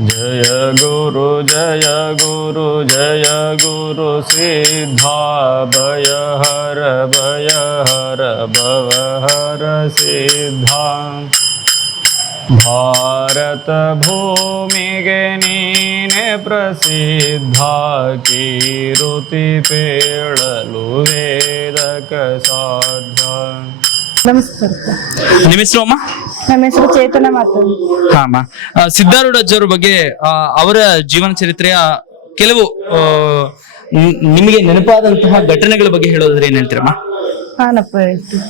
जय गुरु जय गुरु जय गुरु सिद्धा भय हर भय हर भव हर सिद्धा। भारत भूमिगनि प्रसिद्ध वेदक साध्या। ನಮಸ್ಕಾರ. ನಿಮ್ಮ ಹೆಸರು ಅಮ್ಮ? ನಮ್ಮ ಹೆಸರು ಚೇತನ ಮಾತು. ಹಾ ಅಮ್ಮ. ಆ, ಸಿದ್ಧಾರೂಢ ಅಜ್ಜವ್ರ ಬಗ್ಗೆ ಆ, ಅವರ ಜೀವನ ಚರಿತ್ರೆಯ ಕೆಲವು ಆ, ನಿ- ನಿಮಗೆ ನೆನಪಾದಂತಹ ಘಟನೆಗಳ ಬಗ್ಗೆ ಹೇಳೋದ್ರೆ ಏನ್ ಹೇಳ್ತೀರಮ್ಮ? ಹಾನಪ್ಪ ಹೇಳ್ತೀನಿ.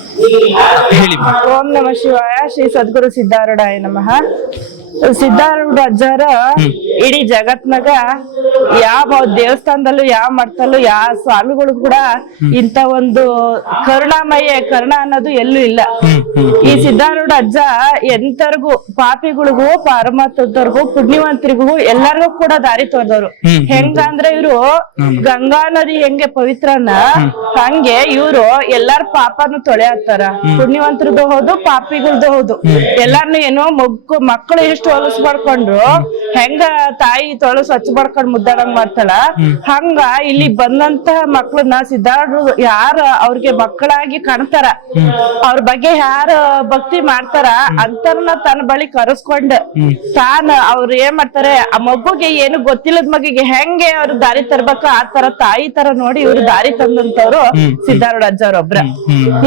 ಹೇಳಿ ಅಮ್ಮ. ಓಂ ನಮ ಶಿವಾಯ ಶ್ರೀ ಸದ್ಗುರು ಸಿದ್ಧಾರೂಢಾಯ ನಮಃ. ಸಿದ್ಧಾರೂಢ ಅಜ್ಜಾರ ಇಡೀ ಜಗತ್ನಾಗ ಯಾವ ದೇವಸ್ಥಾನದಲ್ಲೂ ಯಾವ ಮಠದಲ್ಲೂ ಯಾವ ಸ್ವಾಮಿಗಳು ಕೂಡ ಇಂತ ಒಂದು ಕರುಣಾಮಯ ಕರುಣ ಅನ್ನೋದು ಎಲ್ಲೂ ಇಲ್ಲ. ಈ ಸಿದ್ಧಾರೂಢ ಅಜ್ಜ ಎಂತರ್ಗೂ ಪಾಪಿಗಳಿಗೂ ಪಾರಮಾತ್ಮರಿಗೂ ಪುಣ್ಯವಂತರಿಗೂ ಎಲ್ಲರಿಗೂ ಕೂಡ ದಾರಿ ತೋರ್ದವ್ರು. ಹೆಂಗ ಹೆಂಗಂದ್ರೆ ಇವ್ರು ಗಂಗಾ ನದಿ ಹೆಂಗೆ ಪವಿತ್ರನ ಹಂಗೆ ಇವ್ರು ಎಲ್ಲಾರ ಪಾಪನು ಹಾಕ್ತಾರ. ಪುಣ್ಯವಂತರದ್ದು ಹೌದು ಪಾಪಿಗಳ್ದು ಹೌದು. ಎಲ್ಲಾರ್ನು ಏನೋ ಮಗ್ಗು ಮಕ್ಕಳು ಎಷ್ಟು ಹೊಲಸು ಮಾಡ್ಕೊಂಡ್ರು ಹೆಂಗ ತಾಯಿ ತೊಳು ಸ್ವಚ್ಛ ಮಾಡ್ಕೊಂಡ್ ಮುದ್ದಾಡಂಗ್ ಮಾಡ್ತಾಳ. ಹಂಗ ಇಲ್ಲಿ ಬಂದಂತ ಮಕ್ಳನ್ನ ಸಿದ್ಧಾರ್ಢರು ಯಾರ ಅವ್ರಿಗೆ ಮಕ್ಕಳಾಗಿ ಕಾಣ್ತಾರ. ಅವ್ರ ಬಗ್ಗೆ ಯಾರ ಭಕ್ತಿ ಮಾಡ್ತಾರ ಅಂತರ್ನ ತನ್ನ ಬಳಿ ಕರೆಸ್ಕೊಂಡ್ ತಾನ ಅವ್ರ ಏನ್ ಮಾಡ್ತಾರೆ ಆ ಮಗುಗೆ ಏನು ಗೊತ್ತಿಲ್ಲದ ಮಗಿಗೆ ಹೆಂಗೆ ಅವ್ರ ದಾರಿ ತರ್ಬೇಕು ಆ ತರ ತಾಯಿ ತರ ನೋಡಿ ಇವ್ರು ದಾರಿ ತಂದಂತವ್ರು ಸಿದ್ಧಾರೂಢ ಅಜ್ಜವ್ರ ಒಬ್ರ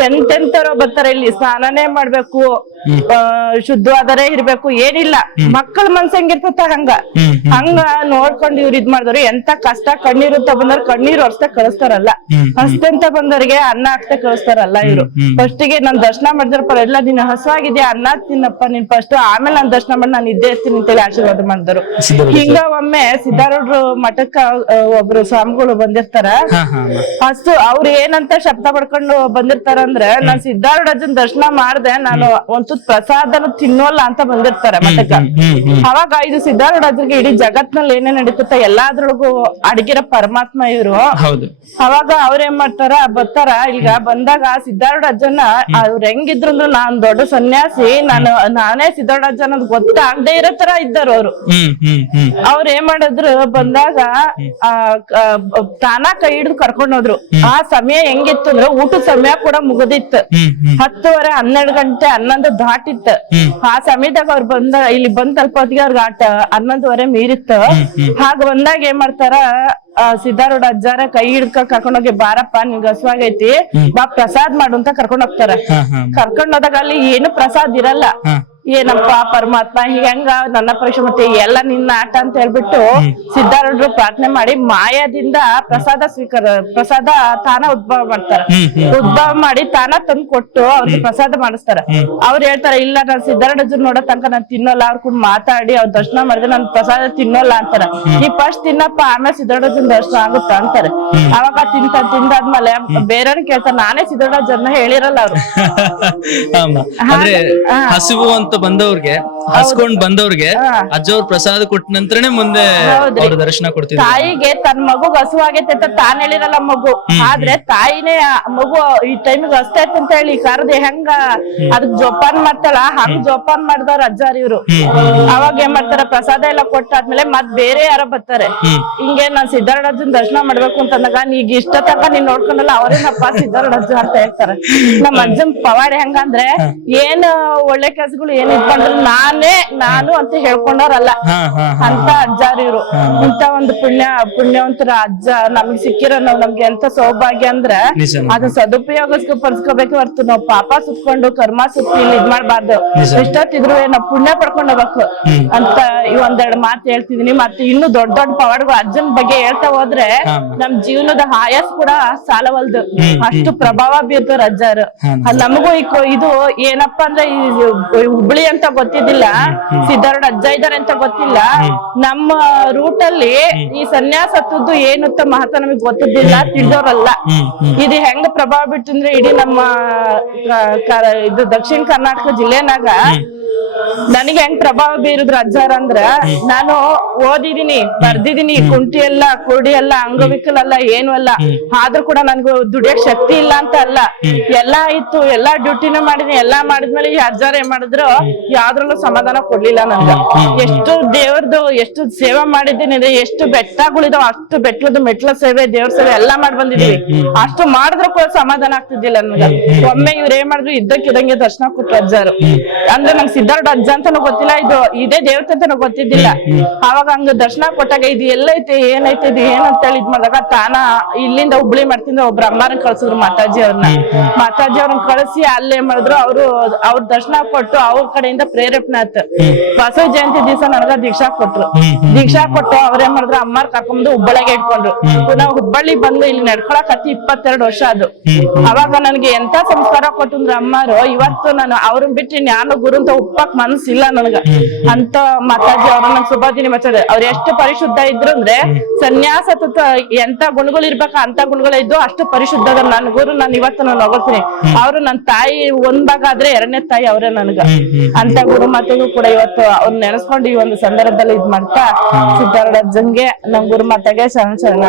ಎಂತೆಂತವ್ರು ಬರ್ತಾರೆ ಇಲ್ಲಿ ಸ್ನಾನನೇ ಮಾಡ್ಬೇಕು. ಶುದ್ಧವಾದರೆ ಇರ್ಬೇಕು ಏನಿಲ್ಲ. ಮಕ್ಕಳ ಮನ್ಸ ಹೆಂಗಿರ್ತತ ಹಂಗ? ಹಂಗ ನೋಡ್ಕೊಂಡು ಇವ್ರ ಇದ್ ಮಾಡಿದ್ರು ಎಂತ ಕಷ್ಟ ಕಣ್ಣೀರುತ್ತ ಬಂದವ್ರ ಕಣ್ಣೀರು ಅಷ್ಟೇ ಕಳಿಸ್ತಾರಲ್ಲ. ಹಸ್ತಂತ ಬಂದವರಿಗೆ ಅನ್ನ ಹಾಕ್ತಾ ಕಳಿಸ್ತಾರಲ್ಲ ಇವ್ರು. ಫಸ್ಟ್ಗೆ ನಾನ್ ದರ್ಶನ ಮಾಡಿದ್ರಪ್ಪ ಎಲ್ಲ ನೀನ್ ಹಸುವಾಗಿದ್ಯಾ? ಅನ್ನ ತಿನ್ನಪ್ಪ ನೀನ್ ಫಸ್ಟ್ ಆಮೇಲೆ ನಾನ್ ದರ್ಶನ ಮಾಡಿ ನಾನು ಇದ್ದೇ ಇರ್ತೀನಿ ಅಂತೇಳಿ ಆಶೀರ್ವಾದ ಮಾಡಿದ್ರು. ಹಿಂಗ ಒಮ್ಮೆ ಸಿದ್ದಾರೂಢರು ಮಠಕ್ಕ ಒಬ್ರು ಸ್ವಾಮಿಗಳು ಬಂದಿರ್ತಾರ. ಹಸು ಅವ್ರ ಏನಂತ ಶಬ್ದ ಪಡ್ಕೊಂಡು ಬಂದಿರ್ತಾರ ಅಂದ್ರೆ ನಾನ್ ಅಜ್ಜನ್ ದರ್ಶನ ಮಾಡ್ದೆ. ನಾನು ಒಂದ್ ಪ್ರಸಾದನ ತಿನ್ನೋಲ್ಲ ಅಂತ ಬಂದಿರ್ತಾರೆ ಮಠಕ್ಕ. ಅವಾಗ ಇದು ಸಿದ್ಧಾರೂಢಾದ್ರಿಗೆ ಇಡೀ ಜಗತ್ನಲ್ಲಿ ಏನೇ ನಡೀತ ಎಲ್ಲಾದ್ರೊಳಗು ಅಡಗಿರೋ ಪರಮಾತ್ಮ ಇವ್ರು. ಅವಾಗ ಅವ್ರ ಏನ್ ಮಾಡ್ತಾರ ಬರ್ತಾರ ಈಗ ಬಂದಾಗ ಸಿದ್ಧಾರೂಢ ಅಜ್ಜನ ಅವ್ರ ಹೆಂಗಿದ್ರು ನಾನ್ ದೊಡ್ಡ ಸನ್ಯಾಸಿ ನಾನು ನಾನೇ ಸಿದ್ಧಾರೂಢ ಅಜ್ಜ ಅನ್ನೋದು ಗೊತ್ತಾಗದೆ ಇರೋ ತರ ಇದ್ದಾರ ಅವ್ರು. ಅವ್ರ ಏನ್ ಮಾಡಿದ್ರು ಬಂದಾಗ ಆ ತಾನ ಕೈ ಹಿಡಿದು ಕರ್ಕೊಂಡ್ ಹೋದ್ರು. ಆ ಸಮಯ ಹೆಂಗಿತ್ತು ಅಂದ್ರೆ ಊಟದ ಸಮಯ ಕೂಡ ಮುಗಿದಿತ್ತು. ಹತ್ತುವರೆ ಹನ್ನೆರಡು ಗಂಟೆ ಹನ್ನೊಂದು ದಾಟಿತ್ತು ಆ ಸಮಯದಾಗ ಅವ್ರು ಬಂದ ಇಲ್ಲಿ ಬಂದ್ ತಲುಪೋದಿಗೆ ಅವ್ರಿಗೆ ಆಟ ಹನ್ನೊಂದುವರೆ ಮೀರಿತ್ತ. ಹಾಗ ಬಂದಾಗ ಏನ್ ಮಾಡ್ತಾರ ಆ ಸಿದ್ಧಾರೂಢ ಅಜ್ಜಾರ ಕೈ ಹಿಡ್ಕ ಕರ್ಕೊಂಡ್ ಹೋಗಿ ಬಾರಪ್ಪ ನಿನ್ಗೆ ಹಸುವಾಗೈತಿ. ಬಾ ಪ್ರಸಾದ್ ಮಾಡು ಅಂತ ಕರ್ಕೊಂಡ್ ಹೋಗ್ತಾರ. ಕರ್ಕೊಂಡ್ ಹೋದಾಗ ಅಲ್ಲಿ ಏನು ಪ್ರಸಾದ್ ಇರಲ್ಲ. ಏನಪ್ಪ ಪರಮಾತ್ಮ ಹೆಂಗ ನನ್ನ ಪರೀಕ್ಷೆ ಮತ್ತೆ ಎಲ್ಲ ನಿನ್ನ ಆಟ ಅಂತ ಹೇಳ್ಬಿಟ್ಟು ಸಿದ್ಧಾರೂಢರು ಪ್ರಾರ್ಥನೆ ಮಾಡಿ ಮಾಯಾದಿಂದ ಪ್ರಸಾದ ಸ್ವೀಕಾರ ಪ್ರಸಾದ ತಾನ ಉದ್ಭವ ಮಾಡ್ತಾರ. ಉದ್ಭವ ಮಾಡಿ ತಾನ ತಂದು ಕೊಟ್ಟು ಅವ್ರಿಗೆ ಪ್ರಸಾದ ಮಾಡಿಸ್ತಾರ. ಅವ್ರು ಹೇಳ್ತಾರೆ ಇಲ್ಲ ನಾನ್ ಸಿದ್ಧಾರೂಢ ನೋಡೋ ತನಕ ನಾನ್ ತಿನ್ನೋಲ್ಲ ಅವ್ರ ಕೂಡ ಮಾತಾಡಿ ಅವ್ರ ದರ್ಶನ ಮಾಡಿದ್ರೆ ನನ್ ಪ್ರಸಾದ ತಿನ್ನೋಲ್ಲ ಅಂತಾರ. ಈ ಫಸ್ಟ್ ತಿನ್ನಪ್ಪ ಆಮೇಲೆ ಸಿದ್ಧಾರೂಢ ದರ್ಶನ ಆಗುತ್ತ ಅಂತಾರೆ. ಅವಾಗ ತಿಂತ ತಿಂದಾದ್ಮೇಲೆ ಬೇರೆಯವ್ರ ಕೇಳ್ತಾರೆ ನಾನೇ ಸಿದ್ಧಾರೂಢಜನ್ನ ಹೇಳಿರಲ್ಲ ಅವ್ರು. ಹಸಿವು ಅಂತ ಬಂದವ್ರಿಗೆ ಹಸ್ಕೊಂಡ್ ಬಂದವ್ರಿಗೆ. ಅಜ್ಜವ್ರ ಪ್ರಸಾದ ಕೊಟ್ಟ ನಂತರನೇ ಮುಂದೆ. ಅವ್ರ ದರ್ಶನ ಕೊಡ್ತಿದ್ರು. ತಾಯಿಗೆ ತನ್ ಮಗು ಹಸುವಾಗೈತೆ ಅಂತ ತಾನ್ ಹೇಳಿರಲ್ಲ ಮಗು. ಆದ್ರೆ ತಾಯಿನೇ ಆ ಮಗು ಈ ಟೈಮಿಗೆ ಹಸ್ತೈತೆ ಅಂತ ಹೇಳಿ ಕರ್ದೆ ಹೆಂಗ ಅದಕ್ ಜೋಪಾನ್ ಮಾಡ್ತಾಳ ಹಂಗ್ ಜೋಪಾನ್ ಮಾಡ್ದವ್ರ ಅಜ್ಜಾರ್ ಇವ್ರು. ಅವಾಗ ಏನ್ ಮಾಡ್ತಾರ ಪ್ರಸಾದ ಎಲ್ಲ ಕೊಟ್ಟಾದ್ಮೇಲೆ ಮತ್ ಬೇರೆ ಯಾರ ಬರ್ತಾರೆ. ಹಿಂಗೆ ನಾನ್ ಸಿದ್ಧಾರೂಢಜ್ಜನ್ ದರ್ಶನ ಮಾಡ್ಬೇಕು ಅಂತಂದಾಗ ನೀಗ ಇಷ್ಟ ತನಕ ನೀನ್ ನೋಡ್ಕೊಂಡಲ್ಲ ಅವರೇನಪ್ಪ ಸಿದ್ಧಾರೂಢಜ್ಜ ಅಂತ ಹೇಳ್ತಾರೆ. ನಮ್ಮ ಅಜ್ಜನ್ ಪವಾಡ ಹೆಂಗಂದ್ರೆ ಏನ್ ಒಳ್ಳೆ ಕೆಲ್ಸಗಳು ಏನ್ ಇಟ್ಕೊಂಡ್ರು ನಾನೇ ನಾನು ಅಂತ ಹೇಳ್ಕೊಂಡವ್ರಲ್ಲ ಅಂತ ಅಜ್ಜಾರ ಇವ್ರು. ಇಂತ ಒಂದು ಪುಣ್ಯ ಪುಣ್ಯವಂತರ ಅಜ್ಜ ನಮ್ಗ್ ಸಿಕ್ಕಿರೋ ನಾವ್ ನಮ್ಗೆ ಎಂತ ಸೌಭಾಗ್ಯ ಅಂದ್ರೆ ಅದನ್ನ ಅದು ಸದುಪಯೋಗಸ್ಕ ಪಡಿಸ್ಕೋಬೇಕು ಹೊರ್ತು ನಾವ್ ಪಾಪ ಸುತ್ಕೊಂಡು ಕರ್ಮ ಸುತ್ತಿ ಇಲ್ಲಿ ಇದ್ ಮಾಡ್ಬಾರ್ದು. ಎಷ್ಟೊತ್ತಿದ್ರು ನಾವ್ ಪುಣ್ಯ ಪಡ್ಕೊಂಡ್ ಹೋಗ್ಬೇಕು. ಅಂತ ಈ ಒಂದೆರಡು ಮಾತು ಹೇಳ್ತಿದೀನಿ. ಮತ್ತೆ ಇನ್ನು ದೊಡ್ಡ ದೊಡ್ಡ ಪವಾಡ್ಗು ಅಜ್ಜನ್ ಬಗ್ಗೆ ಹೇಳ್ತಾ ಹೋದ್ರೆ. ನಮ್ ಜೀವನದ ಆಯಸ್ ಕೂಡ ಸಾಲವಲ್ದು. ಅಷ್ಟು ಪ್ರಭಾವ ಬೀರ್ತಾರ ಅಜ್ಜಾರು. ನಮಗೂ ಇದು ಏನಪ್ಪಾ ಅಂದ್ರೆ ಈ ಹುಬ್ಳಿ ಅಂತ ಗೊತ್ತಿದ್ದಿಲ್ಲ. ಸಿದ್ಧಾರೂಢ ಅಜ್ಜ ಇದಾರೆ ಅಂತ ಗೊತ್ತಿಲ್ಲ. ನಮ್ಮ ರೂಟ್ ಅಲ್ಲಿ ಈ ಸನ್ಯಾಸತ್ವದ್ದು ಅಂತ ಮಹತ್ವ ನಮಗ್ ಗೊತ್ತಿದ್ದಿಲ್ಲ ತಿಳಿದವ್ರಲ್ಲ ಇದು ಹೆಂಗ ಪ್ರಭಾವ ಬಿಟ್ಟಂದ್ರೆ ಇಡೀ ನಮ್ಮ ಇದು ದಕ್ಷಿಣ ಕರ್ನಾಟಕ ಜಿಲ್ಲೆನಾಗ ನನಗೆ ಹೆಂಗ್ ಪ್ರಭಾವ ಬೀರುದ್ರ ಅಜ್ಜಾರ ಅಂದ್ರ ನಾನು ಓದಿದೀನಿ ಬರ್ದಿದೀನಿ ಕುಂಟಿ ಅಲ್ಲ ಕುರುಡಿ ಅಲ್ಲ ಅಂಗವಿಕಲ ಅಲ್ಲ ಏನು ಅಲ್ಲ ಆದ್ರೂ ಕೂಡ ನನ್ಗೂ ದುಡಿಯಕ್ ಶಕ್ತಿ ಇಲ್ಲ ಅಂತ ಅಲ್ಲ. ಎಲ್ಲಾ ಇತ್ತು ಎಲ್ಲಾ ಡ್ಯೂಟಿನೂ ಮಾಡಿದ್ನಿ ಎಲ್ಲಾ ಮಾಡಿದ್ಮೇಲೆ ಈ ಅಜ್ಜಾರ ಏನ್ ಮಾಡಿದ್ರು ಯಾವ್ದ್ರಲ್ಲೂ ಸಮಾಧಾನ ಕೊಡ್ಲಿಲ್ಲ ನನ್ಗ ಎಷ್ಟು ದೇವ್ರದ್ದು ಎಷ್ಟು ಸೇವೆ ಮಾಡಿದ್ದೀನಿ ಅಂದ್ರೆ ಎಷ್ಟು ಬೆಟ್ಟಗಳಿದಾವ ಅಷ್ಟು ಬೆಟ್ಟದ ಮೆಟ್ಲ ಸೇವೆ ದೇವ್ರ ಸೇವೆ ಎಲ್ಲಾ ಮಾಡಿ ಬಂದಿದ್ವಿ. ಅಷ್ಟು ಮಾಡಿದ್ರು ಕೂಡ ಸಮಾಧಾನ ಆಗ್ತಿದ್ದಿಲ್ಲ ನನ್ಗ ಒಮ್ಮೆ ಇವ್ರ ಏನ್ ಮಾಡಿದ್ರು ಇದ್ದಕ್ಕಿದಂಗೆ ದರ್ಶನ ಕೊಟ್ರು ಅಜ್ಜಾರು. ಅಂದ್ರೆ ನಂಗೆ ಸಿದ್ಧಾರ್ಥ ಅಜ್ಜ ಅಂತಾನು ಗೊತ್ತಿಲ್ಲ ಇದು ಇದೇ ದೇವತೆ ಅಂತಾನು ಗೊತ್ತಿದ್ದಿಲ್ಲ. ಅವಾಗ ಹಂಗ ದರ್ಶನ ಕೊಟ್ಟಾಗ ಇದು ಎಲ್ಲೈತೆ ಏನೈತೆ ಇದು ಏನ್ ಅಂತ ಹೇಳಿ ಇದ್ ಮಾಡಿದಾಗ ತಾನ ಇಲ್ಲಿಂದ ಹುಬ್ಳಿ ಮಾಡ್ತಿಂದ ಒಬ್ರ ಅಮ್ಮನ ಕಳ್ಸಿದ್ರು ಮಾತಾಜಿ ಅವ್ರನ್ನ. ಮಾತಾಜಿ ಅವ್ರನ್ನ ಕಳಿಸಿ ಅಲ್ಲೇ ಮಾಡಿದ್ರು ಅವರು ಅವ್ರ ದರ್ಶನ ಕೊಟ್ಟು ಅವ್ರ ಕಡೆಯಿಂದ ಪ್ರೇರೇಪಣೆ ಆತ ಬಸವ ಜಯಂತಿ ದಿವಸ ನನಗ ದೀಕ್ಷಾ ಕೊಟ್ರು. ದೀಕ್ಷಾ ಕೊಟ್ಟು ಅವ್ರೇನ್ ಮಾಡಿದ್ರು ಅಮ್ಮಾರ್ ಕರ್ಕೊಂಡು ಹುಬ್ಬಳ್ಳಿಗೆ ಇಟ್ಕೊಂಡ್ರು. ನಾವು ಹುಬ್ಬಳ್ಳಿ ಬಂದು ಇಲ್ಲಿ ನಡ್ಕೊಳಕ್ ಹತ್ತಿ ಇಪ್ಪತ್ತೆರಡು ವರ್ಷ ಅದು. ಅವಾಗ ನನಗೆ ಎಂತ ಸಂಸ್ಕಾರ ಕೊಟ್ಟಂದ್ರ ಅಮ್ಮಾರು ಇವತ್ತು ನಾನು ಅವ್ರನ್ನ ಬಿಟ್ಟು ನಾನು ಗುರು ಅಂತ ಒಪ್ಪಕ್ ಮನಸ್ಸಿಲ್ಲ ನನಗ. ಅಂತ ಮಾತಾಜಿ ಅವ್ರ ನಂಗೆ ಸುಭಾದಿನಿ ಮಾತಾಡ ಅವ್ರ ಎಷ್ಟು ಪರಿಶುದ್ಧ ಇದ್ರು ಅಂದ್ರೆ ಸನ್ಯಾಸ ಎಂತ ಗುಣಗಳು ಇರ್ಬೇಕ ಅಂತ ಗುಣಗಳು ಇದ್ದು ಅಷ್ಟು ಪರಿಶುದ್ಧ ನನ್ ಗುರು ನಾನು ಇವತ್ತು ನಾನು ಹೊಗಳ್ತೀನಿ ಅವ್ರು ನನ್ ತಾಯಿ ಒಂದ್ ಭಾಗ ಆದ್ರೆ ಎರಡನೇ ತಾಯಿ ಅವ್ರೆ ನನ್ಗ. ಅಂತ ಗುರು ಮಾತೆಗೂ ಕೂಡ ಇವತ್ತು ಅವ್ರ ನೆನೆಸ್ಕೊಂಡು ಈ ಒಂದು ಸಂದರ್ಭದಲ್ಲಿ ಇದ್ ಮಾಡ್ತಾ ಸಿದ್ಧಾರೂಢ ಅಜ್ಜಂಗೆ ನಮ್ ಗುರು ಮಾತೆಗೆ ಶರಣ ಶರಣ